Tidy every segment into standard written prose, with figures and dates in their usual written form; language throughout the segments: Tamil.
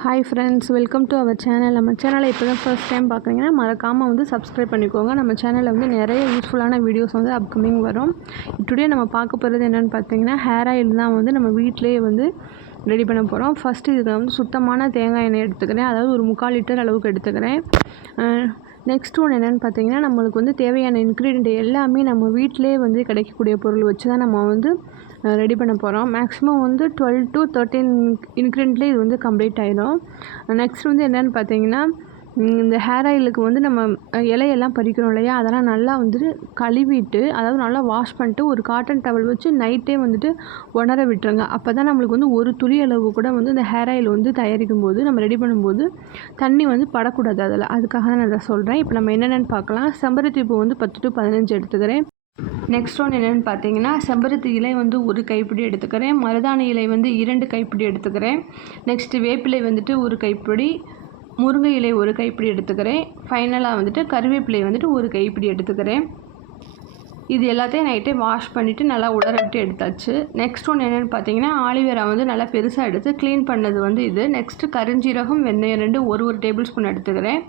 Hi friends, welcome to our channel. நம்ம சேனலை இப்போ தான் ஃபர்ஸ்ட் டைம் பார்க்குறீங்கன்னா மறக்காமல் வந்து சப்ஸ்கிரைப் பண்ணிக்கோங்க. நம்ம சேனலில் வந்து நிறைய யூஸ்ஃபுல்லான வீடியோஸ் வந்து அப்கமிங் வரும். டுடே நம்ம பார்க்க போகிறது என்னென்னு பார்த்தீங்கன்னா, ஹேர் ஆயில் தான் வந்து நம்ம வீட்டிலேயே வந்து ரெடி பண்ண போகிறோம். ஃபஸ்ட்டு இதில் வந்து சுத்தமான தேங்காய் எண்ணெய் எடுத்துக்கிறேன், அதாவது ஒரு 3/4 லிட்டர் அளவுக்கு எடுத்துக்கிறேன். நெக்ஸ்ட் ஒன்று என்னென்னு பார்த்தீங்கன்னா, நம்மளுக்கு வந்து தேவையான இன்க்ரீடியன்ட் எல்லாமே நம்ம வீட்டிலே வந்து கிடைக்கக்கூடிய பொருள் வச்சு தான் நம்ம வந்து ரெடி பண்ண போகிறோம். மேக்ஸிமம் வந்து 12 to 13 இன்க்ரீடியன்ட்லேயே இது வந்து கம்ப்ளீட் ஆகிடும். நெக்ஸ்ட் வந்து என்னென்னு பார்த்தீங்கன்னா, இந்த ஹேர் ஆயிலுக்கு வந்து நம்ம இலையெல்லாம் பறிக்கிறோம் இல்லையா, அதெல்லாம் நல்லா வந்துட்டு கழுவிட்டு, அதாவது நல்லா வாஷ் பண்ணிட்டு ஒரு காட்டன் டவல் வச்சு நைட்டே வந்துட்டு உணர விட்டுருங்க. அப்போ தான் நம்மளுக்கு வந்து ஒரு துளி அளவு கூட வந்து இந்த ஹேர் ஆயில் வந்து தயாரிக்கும் போது நம்ம ரெடி பண்ணும்போது தண்ணி வந்து படக்கூடாது அதில். அதுக்காக தான் நான் இதை சொல்கிறேன். இப்போ நம்ம என்னென்னு பார்க்கலாம். செம்பருத்தி பூ வந்து 10 to 15 எடுத்துக்கிறேன். நெக்ஸ்ட் ஒன்று என்னென்னு பார்த்தீங்கன்னா, செம்பருத்தி இலை வந்து 1 கைப்பிடி எடுத்துக்கிறேன். மருதாணி இலை வந்து 2 கைப்பிடி எடுத்துக்கிறேன். நெக்ஸ்ட்டு வேப்பிலை வந்துட்டு 1 கைப்பிடி, முருங்கை இலை 1 கைப்பிடி எடுத்துக்கிறேன். ஃபைனலாக வந்துட்டு கருவேப்பிலை வந்துட்டு 1 கைப்பிடி எடுத்துக்கிறேன். இது எல்லாத்தையும் நைட்டே வாஷ் பண்ணிவிட்டு நல்லா உலர விட்டு எடுத்தாச்சு. நெக்ஸ்ட் ஒன்று என்னென்னு பார்த்தீங்கன்னா, ஆலிவேரா வந்து நல்லா பெருசாக எடுத்து க்ளீன் பண்ணது வந்து இது. நெக்ஸ்ட்டு கருஞ்சீரகம், வெந்தயம் 2 1 டேபிள் ஸ்பூன் எடுத்துக்கிறேன்.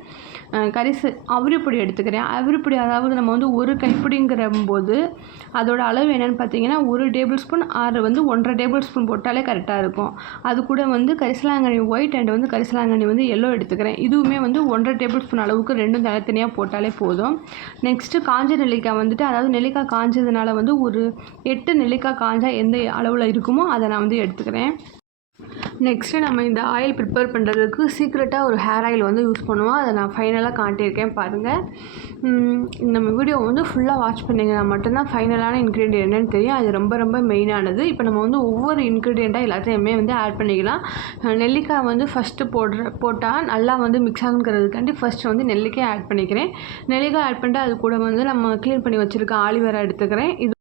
அவரிப்பொடி எடுத்துக்கிறேன். அவரிப்பொடி அதாவது நம்ம வந்து 1 கைப்பிடிங்கிற போது அதோட அளவு என்னென்னு பார்த்தீங்கன்னா, 1 டேபிள் ஸ்பூன் வந்து 1.5 டேபிள் ஸ்பூன் போட்டாலே கரெக்டாக இருக்கும். அது கூட வந்து கரிசலாங்கண்ணி ஒயிட் அண்ட் வந்து கரிசலாங்கண்ணி வந்து எல்லோ எடுத்துக்கிறேன். இதுவுமே வந்து 1.5 டேபிள் ஸ்பூன் அளவுக்கு 2 தனித்தனியாக போட்டாலே போதும். நெக்ஸ்ட்டு காஞ்ச நெல்லிக்காய் வந்துட்டு, அதாவது நெல்லிக்காய் காஞ்சதுனால வந்து ஒரு 8 நெல்லிக்காய் காஞ்சா எந்த அளவில் இருக்குமோ அதை நான் வந்து எடுத்துக்கிறேன். நெக்ஸ்ட்டு நம்ம இந்த ஆயில் ப்ரிப்பேர் பண்ணுறதுக்கு சீக்ரெட்டாக ஒரு ஹேர் ஆயில் வந்து யூஸ் பண்ணுவோம். அதை நான் ஃபைனலாக காட்டியிருக்கேன் பாருங்கள். நம்ம வீடியோ வந்து ஃபுல்லாக வாட்ச் பண்ணிங்கன்னா மட்டும்தான் ஃபைனலான இன்க்ரீடியன்ட் என்னென்னு தெரியும். அது ரொம்ப ரொம்ப மெயினானது. இப்போ நம்ம வந்து ஒவ்வொரு இன்க்ரீடியண்ட்டாக எல்லாத்தையுமே வந்து ஆட் பண்ணிக்கலாம். நெல்லிக்காய் வந்து ஃபஸ்ட்டு போட்டால் நல்லா வந்து மிக்ஸ் ஆகுங்கிறதுக்காண்டி ஃபஸ்ட்டு வந்து நெல்லிக்காய் ஆட் பண்ணிக்கிறேன். நெல்லிக்காய் ஆட் பண்ணிட்டு அது கூட வந்து நம்ம க்ளீன் பண்ணி வச்சுருக்க ஆலிவேரா எடுத்துக்கிறேன். இது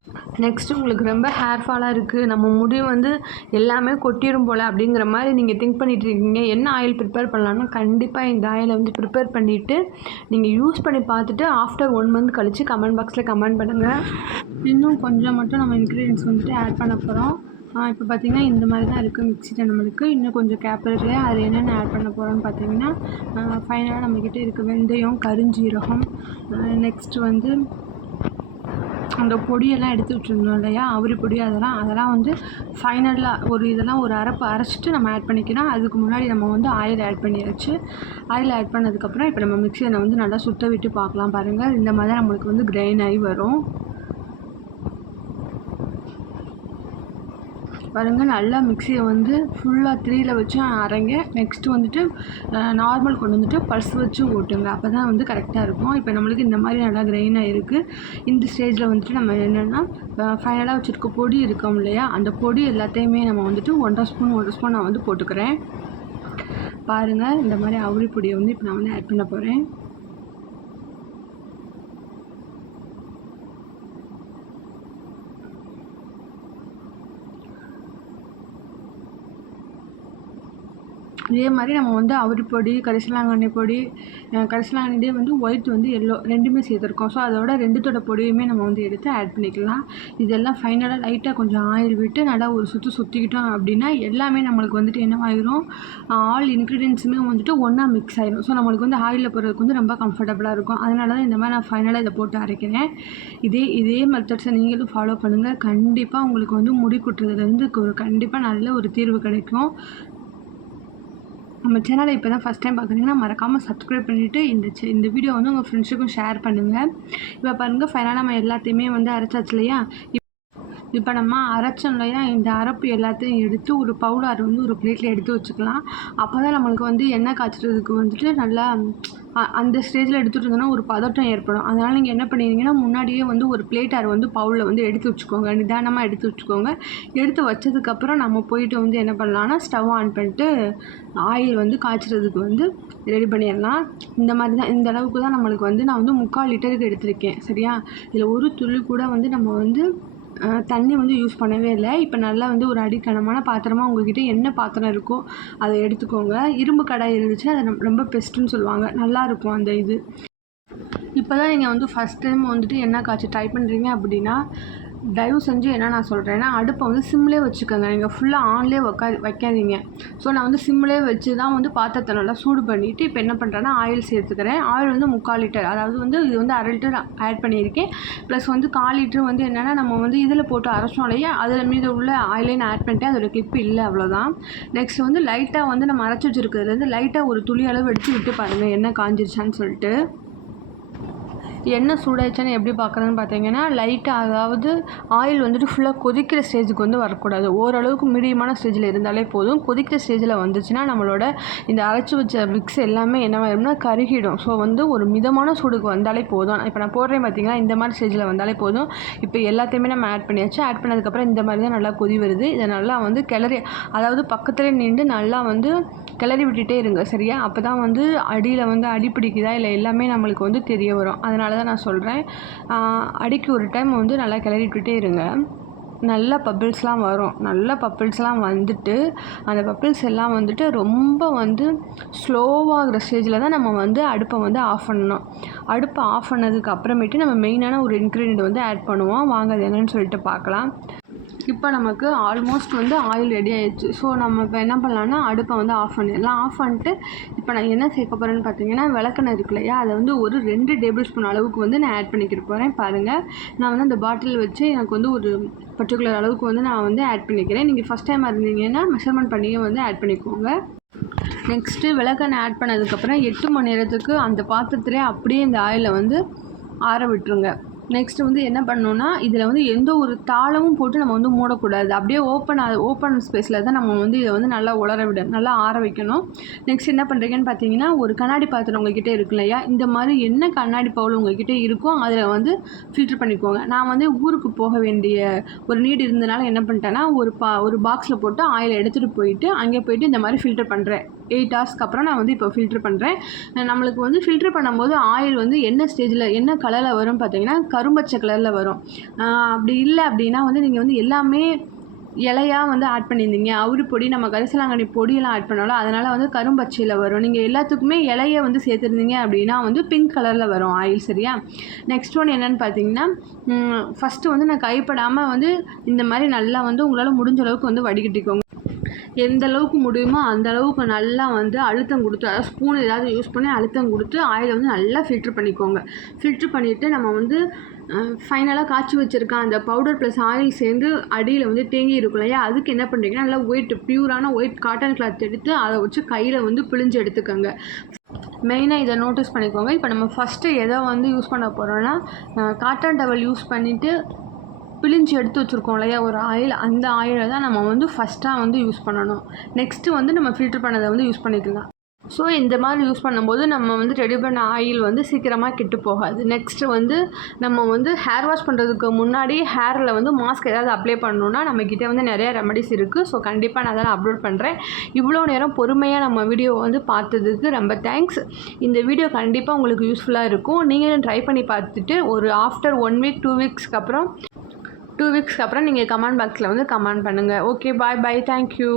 நெக்ஸ்ட்டு உங்களுக்கு ரொம்ப ஹேர் ஃபாலாக இருக்குது, நம்ம முடி வந்து எல்லாமே கொட்டிடும் போல் அப்படிங்கிற மாதிரி நீங்கள் திங்க் பண்ணிகிட்டு இருக்கீங்க. என்ன ஆயில் ப்ரிப்பேர் பண்ணலான்னா, கண்டிப்பாக இந்த ஆயிலை வந்து ப்ரிப்பேர் பண்ணிவிட்டு நீங்கள் யூஸ் பண்ணி பார்த்துட்டு ஆஃப்டர் 1 மந்த் கழித்து கமெண்ட் பாக்ஸில் கமெண்ட் பண்ணுங்கள். இன்னும் கொஞ்சம் மட்டும் நம்ம இன்க்ரீடியன்ட்ஸ் வந்துட்டு ஆட் பண்ண போகிறோம். இப்போ பார்த்திங்கன்னா இந்த மாதிரி தான் இருக்குது மிக்ஸியில் நம்மளுக்கு. இன்னும் கொஞ்சம் கேப் இருக்குது. அதில் என்னென்ன ஆட் பண்ண போகிறோன்னு பார்த்தீங்கன்னா, ஃபைனலாக நம்மக்கிட்ட இருக்க வெந்தயம், கருஞ்சீரகம், நெக்ஸ்ட்டு வந்து அந்த பொடியெல்லாம் எடுத்து வச்சுருந்தோம் இல்லையா, அவரி பொடி, அதெல்லாம் வந்து ஃபைனலாக இதெல்லாம் ஒரு அரைச்சிட்டு நம்ம ஆட் பண்ணிக்கலாம். அதுக்கு முன்னாடி நம்ம வந்து ஆயில் ஆட் பண்ணியாச்சு. ஆயில் ஆட் பண்ணதுக்கப்புறம் இப்போ நம்ம மிக்ஸியை வந்து நல்லா சுத்த விட்டு பார்க்கலாம். பாருங்கள், இந்த மாதிரி தான் நம்மளுக்கு வந்து கிரைண்ட் ஆகி வரும். பாருங்கள், நல்லா மிக்ஸியை வந்து ஃபுல்லாக 3ல வச்சு அரைங்க. நெக்ஸ்ட்டு வந்துட்டு நார்மல் கொண்டு வந்துட்டு பல்ஸ் வச்சு ஓட்டுங்க. அப்போ தான் வந்து கரெக்டாக இருக்கும். இப்போ நம்மளுக்கு இந்த மாதிரி நல்லா கிரைனாக இருக்குது. இந்த ஸ்டேஜில் வந்துட்டு நம்ம என்னென்னா, ஃபைனலாக வச்சுருக்க பொடி இருக்கோம் இல்லையா, அந்த பொடி எல்லாத்தையுமே நம்ம வந்துட்டு 1 ஸ்பூன் நான் வந்து போட்டுக்கிறேன். பாருங்கள், இந்த மாதிரி அவரி பொடியை வந்து இப்போ நான் வந்து ஆட் பண்ண போகிறேன். இதே மாதிரி நம்ம வந்து அவரி பொடி, கரிசலாங்கண்ணி பொடி, கரிசலாங்கண்ணிலே வந்து ஒயிட் வந்து எல்லோ 2மே சேர்த்துருக்கோம். ஸோ அதோட 2தோட பொடியுமே நம்ம வந்து எடுத்து ஆட் பண்ணிக்கலாம். இதெல்லாம் ஃபைனலாக லைட்டாக கொஞ்சம் ஆயில் விட்டு நல்லா ஒரு சுற்றிக்கிட்டோம் அப்படின்னா எல்லாமே நம்மளுக்கு வந்துட்டு என்னவாயிரும், ஆல் இன்க்ரீடியன்ஸுமே வந்துட்டு ஒன்றா மிக்ஸ் ஆயிடும். ஸோ நம்மளுக்கு வந்து ஆயிலில் போடுறதுக்கு வந்து ரொம்ப கம்ஃபர்டபுளாக இருக்கும். அதனால தான் இந்த மாதிரி நான் ஃபைனலாக இதை போட்டு அரைக்கிறேன். இதே மெத்தட்ஸை நீங்களும் ஃபாலோ பண்ணுங்கள். கண்டிப்பாக உங்களுக்கு வந்து முடி கொட்டுறதுலேருந்து கண்டிப்பாக நல்ல ஒரு தீர்வு கிடைக்கும். நம்ம சேனலை இப்போ தான் ஃபஸ்ட் டைம் பார்க்குறீங்கன்னா மறக்காமல் சப்ஸ்கிரைப் பண்ணிவிட்டு இந்த வீடியோ வந்து உங்கள் ஃப்ரெண்ட்ஸுக்கும் ஷேர் பண்ணுங்கள். இப்போ பாருங்கள், ஃபைனலாக நம்ம எல்லாத்தையுமே வந்து அரைச்சாச்சு இல்லையா. இப்போ நம்ம அரைச்சோம் இல்லையா, இந்த அரைப்பு எல்லாத்தையும் எடுத்து ஒரு பவுடர் வந்து ஒரு பிளேட்டில் எடுத்து வச்சுக்கலாம். அப்போ தான் நம்மளுக்கு வந்து எண்ணெய் காய்ச்சறதுக்கு வந்துட்டு நல்லா அந்த ஸ்டேஜில் எடுத்துகிட்டு இருந்தோன்னா ஒரு பதட்டம் ஏற்படும். அதனால் நீங்கள் என்ன பண்ணிடுங்கன்னா, முன்னாடியே வந்து ஒரு பிளேட்டார் வந்து பவுலில் வந்து எடுத்து வச்சுக்கோங்க. நிதானமாக எடுத்து வச்சுக்கோங்க. எடுத்து வச்சதுக்கப்புறம் நம்ம போயிட்டு வந்து என்ன பண்ணலான்னா, ஸ்டவ் ஆன் பண்ணிட்டு ஆயில் வந்து காய்ச்சறதுக்கு வந்து ரெடி பண்ணிடலாம். இந்த மாதிரி தான், இந்த அளவுக்கு தான் நம்மளுக்கு வந்து நான் வந்து 3/4 லிட்டருக்கு எடுத்திருக்கேன். சரியா, இதில் ஒரு துளி கூட வந்து நம்ம வந்து தண்ணி வந்து யூஸ் பண்ணவே இல்லை. இப்போ நல்லா வந்து ஒரு அடிக்கனமான பாத்திரமாக உங்கள்கிட்ட என்ன பாத்திரம் இருக்கோ அதை எடுத்துக்கோங்க. இரும்பு கடாய் இருந்துச்சுன்னா அது ரொம்ப பெஸ்ட்டுன்னு சொல்லுவாங்க, நல்லாயிருக்கும் அந்த இது. இப்போ தான் நீங்கள் வந்து ஃபஸ்ட் டைம் வந்துட்டு எண்ணெய் காய்ச்சி ட்ரை பண்ணுறீங்க அப்படின்னா தயவு செஞ்சு என்ன நான் சொல்கிறேன்னா, அடுப்பை வந்து சிம்லேயே வச்சுக்கோங்க. நீங்கள் ஃபுல்லாக ஆன்லேயே வைக்காதீங்க. ஸோ நான் வந்து சிம்லேயே வச்சு தான் வந்து பாத்திரத்தை நல்லா சூடு பண்ணிவிட்டு இப்போ என்ன பண்ணுறேன்னா ஆயில் சேர்த்துக்கிறேன். ஆயில் வந்து 3/4 லிட்டர், அதாவது வந்து இது வந்து 1/2 லிட்டர் ஆட் பண்ணியிருக்கேன். ப்ளஸ் வந்து 1/4 லிட்டர் வந்து என்னென்னா நம்ம வந்து இதில் போட்டு அரைச்சோம் இல்லையா, அதில் மீது உள்ள ஆயிலையும் ஆட் பண்ணிட்டேன். அதோட கிளிப்பு இல்லை, அவ்வளோதான். நெக்ஸ்ட் வந்து லைட்டாக வந்து நம்ம அரைச்சி வச்சுருக்கிறதுலேருந்து லைட்டாக ஒரு துளி அளவு எடுத்து விட்டு பாருங்கள் எண்ணெய் காஞ்சிருச்சான்னு சொல்லிட்டு. எண்ணெய் சூடாயிடுச்சான்னு எப்படி பார்க்குறதுன்னு பார்த்தீங்கன்னா, லைட்டாக, அதாவது ஆயில் வந்துட்டு ஃபுல்லாக கொதிக்கிற ஸ்டேஜுக்கு வந்து வரக்கூடாது. ஓரளவுக்கு மீடியமான ஸ்டேஜில் இருந்தாலே போதும். கொதிக்கிற ஸ்டேஜில் வந்துச்சுன்னா நம்மளோட இந்த அரைச்சி வச்ச மிக்ஸ் எல்லாமே என்னவாயிரும்னா கருகிடும். ஸோ வந்து ஒரு மிதமான சூடுக்கு வந்தாலே போதும். இப்போ நான் போடுறேன் பார்த்தீங்கன்னா, இந்த மாதிரி ஸ்டேஜில் வந்தாலே போதும். இப்போ எல்லாத்தையுமே நம்ம ஆட் பண்ணியாச்சு. ஆட் பண்ணதுக்கப்புறம் இந்த மாதிரி தான் நல்லா கொதி வருது. இதை நல்லா வந்து கிளறி, அதாவது பக்கத்துலேயே நின்று நல்லா வந்து கிளறி விட்டுட்டே இருங்க, சரியா? அப்போ தான் வந்து அடியில் வந்து அடி பிடிக்குதா இல்லை எல்லாமே நம்மளுக்கு வந்து தெரிய வரும். அதனால தான் நான் சொல்கிறேன், அடிக்கு ஒரு டைம் வந்து நல்லா கிளறி விட்டுட்டே இருங்க. நல்ல பப்பிள்ஸ்லாம் வரும். நல்ல பப்பிள்ஸ்லாம் வந்துட்டு அந்த பப்பிள்ஸ் எல்லாம் வந்துட்டு ரொம்ப வந்து ஸ்லோவாகிற ஸ்டேஜில் தான் நம்ம வந்து அடுப்பை வந்து ஆஃப் பண்ணணும். அடுப்பை ஆஃப் பண்ணதுக்கு அப்புறமேட்டு நம்ம மெயினான ஒரு இன்க்ரீடியன்ட் வந்து ஆட் பண்ணுவோம். வாங்க அது என்னன்னு சொல்லிட்டு பார்க்கலாம். இப்போ நமக்கு ஆல்மோஸ்ட் வந்து ஆயில் ரெடி ஆயிடுச்சு. ஸோ நம்ம இப்போ என்ன பண்ணலான்னா அடுப்பை வந்து ஆஃப் பண்ணிடலாம். ஆஃப் பண்ணிட்டு இப்போ நான் என்ன சேர்க்க போகிறேன்னு பார்த்தீங்கன்னா, விளக்கெண்ணெய் இருக்கு இல்லையா, அதை வந்து ஒரு 2 டேபிள் ஸ்பூன் அளவுக்கு வந்து நான் ஆட் பண்ணிக்கிட்டு போகிறேன். பாருங்கள், நான் வந்து அந்த பாட்டில் வச்சு எனக்கு வந்து ஒரு பர்டிகுலர் அளவுக்கு வந்து நான் வந்து ஆட் பண்ணிக்கிறேன். நீங்கள் ஃபஸ்ட் டைம் இருந்தீங்கன்னா மெஷர்மெண்ட் பண்ணியே வந்து ஆட் பண்ணிக்கோங்க. நெக்ஸ்ட்டு விளக்கெண்ணெய் ஆட் பண்ணதுக்கப்புறம் 8 மணி நேரத்துக்கு அந்த பாத்திரத்துலேயே அப்படியே இந்த ஆயிலை வந்து ஆற விட்டுருங்க. நெக்ஸ்ட்டு வந்து என்ன பண்ணணுன்னா, இதில் வந்து எந்த ஒரு தாளமும் போட்டு நம்ம வந்து மூடக்கூடாது. அப்படியே ஓப்பன் ஸ்பேஸில் தான் நம்ம வந்து இதை வந்து நல்லா நல்லா ஆற வைக்கணும். நெக்ஸ்ட் என்ன பண்ணுறீங்கன்னு பார்த்தீங்கன்னா, ஒரு கண்ணாடி பாத்திரம் உங்கள்கிட்ட இருக்கு இல்லையா, இந்த மாதிரி என்ன கண்ணாடி பவுல் உங்கள்கிட்ட இருக்கோ அதில் வந்து ஃபில்ட்ரு பண்ணிக்கோங்க. நான் வந்து ஊருக்கு போக வேண்டிய ஒரு நீடு இருந்தனால என்ன பண்ணிட்டேன்னா, ஒரு பாக்ஸில் போட்டு ஆயில் எடுத்துகிட்டு போயிட்டு அங்கே போயிட்டு இந்த மாதிரி ஃபில்டர் பண்ணுறேன். 8 ஹவர்ஸ்க்கு அப்புறம் நான் வந்து இப்போ ஃபில்ட்ரு பண்ணுறேன். நம்மளுக்கு வந்து ஃபில்ட்ரு பண்ணும்போது ஆயில் வந்து என்ன ஸ்டேஜில் என்ன கலரில் வரும் பார்த்தீங்கன்னா, கரும்பச்சை கலரில் வரும். அப்படி இல்லை அப்படின்னா வந்து நீங்கள் வந்து எல்லாமே இலையாக வந்து ஆட் பண்ணியிருந்தீங்க, அவுரி பொடி, நம்ம கரிசலாங்கண்ணி பொடியெல்லாம் ஆட் பண்ணோம்ல, அதனால் வந்து கரும்பச்சையில் வரும். நீங்கள் எல்லாத்துக்குமே இலையை வந்து சேர்த்துருந்தீங்க அப்படின்னா வந்து பிங்க் கலரில் வரும் ஆயில், சரியா? நெக்ஸ்ட் ஒன் என்னென்னு பார்த்தீங்கன்னா, ஃபஸ்ட்டு வந்து நான் கைப்படாமல் வந்து இந்த மாதிரி நல்லா வந்து உங்களால் முடிஞ்ச அளவுக்கு வந்து வடிகட்டிக்கோங்க. எந்த அளவுக்கு முடியுமோ அந்த அளவுக்கு நல்லா வந்து அழுத்தம் கொடுத்து, அதாவது ஸ்பூன் ஏதாவது யூஸ் பண்ணி அழுத்தம் கொடுத்து ஆயிலை வந்து நல்லா ஃபில்ட்ரு பண்ணிக்கோங்க. ஃபில்ட்ரு பண்ணிவிட்டு நம்ம வந்து ஃபைனலாக காய்ச்சி வச்சுருக்க அந்த பவுடர் ப்ளஸ் ஆயில் சேர்ந்து அடியில் வந்து தேங்கி இருக்கும் இல்லையா, அதுக்கு என்ன பண்ணுறீங்கன்னா, நல்லா பியூரான ஒயிட் காட்டன் கிளாத் எடுத்து அதை வச்சு கையில் வந்து பிழிஞ்சு எடுத்துக்கோங்க. மெயினாக இதை நோட்டீஸ் பண்ணிக்கோங்க. இப்போ நம்ம ஃபஸ்ட்டு எதை வந்து யூஸ் பண்ண போகிறோன்னா, காட்டன் டவல் யூஸ் பண்ணிவிட்டு பிழிஞ்சு எடுத்து வச்சுருக்கோம் இல்லையா ஒரு ஆயில், அந்த ஆயிலை தான் நம்ம வந்து ஃபஸ்ட்டாக வந்து யூஸ் பண்ணணும். நெக்ஸ்ட்டு வந்து நம்ம ஃபில்டர் பண்ணதை வந்து யூஸ் பண்ணிக்கலாம். ஸோ இந்த மாதிரி யூஸ் பண்ணும்போது நம்ம வந்து ரெடி பண்ண ஆயில் வந்து சீக்கிரமாக கெட்டு போகாது. நெக்ஸ்ட்டு வந்து நம்ம வந்து ஹேர் வாஷ் பண்ணுறதுக்கு முன்னாடி ஹேரில் வந்து மாஸ்க் ஏதாவது அப்ளை பண்ணணுன்னா நம்மக்கிட்ட வந்து நிறைய ரெமடிஸ் இருக்குது. ஸோ கண்டிப்பாக நான் அதெல்லாம் அப்லோட் பண்ணுறேன். இவ்வளோ நேரம் பொறுமையாக நம்ம வீடியோ வந்து பார்த்ததுக்கு ரொம்ப தேங்க்ஸ். இந்த வீடியோ கண்டிப்பாக உங்களுக்கு யூஸ்ஃபுல்லாக இருக்கும். நீங்களும் ட்ரை பண்ணி பார்த்துட்டு ஒரு ஆஃப்டர் 1 வீக் 2 வீக்ஸ்க்கு அப்புறம் நீங்கள் கமெண்ட் பாக்ஸில் வந்து கமெண்ட் பண்ணுங்கள். ஓகே, பாய், தேங்க்யூ.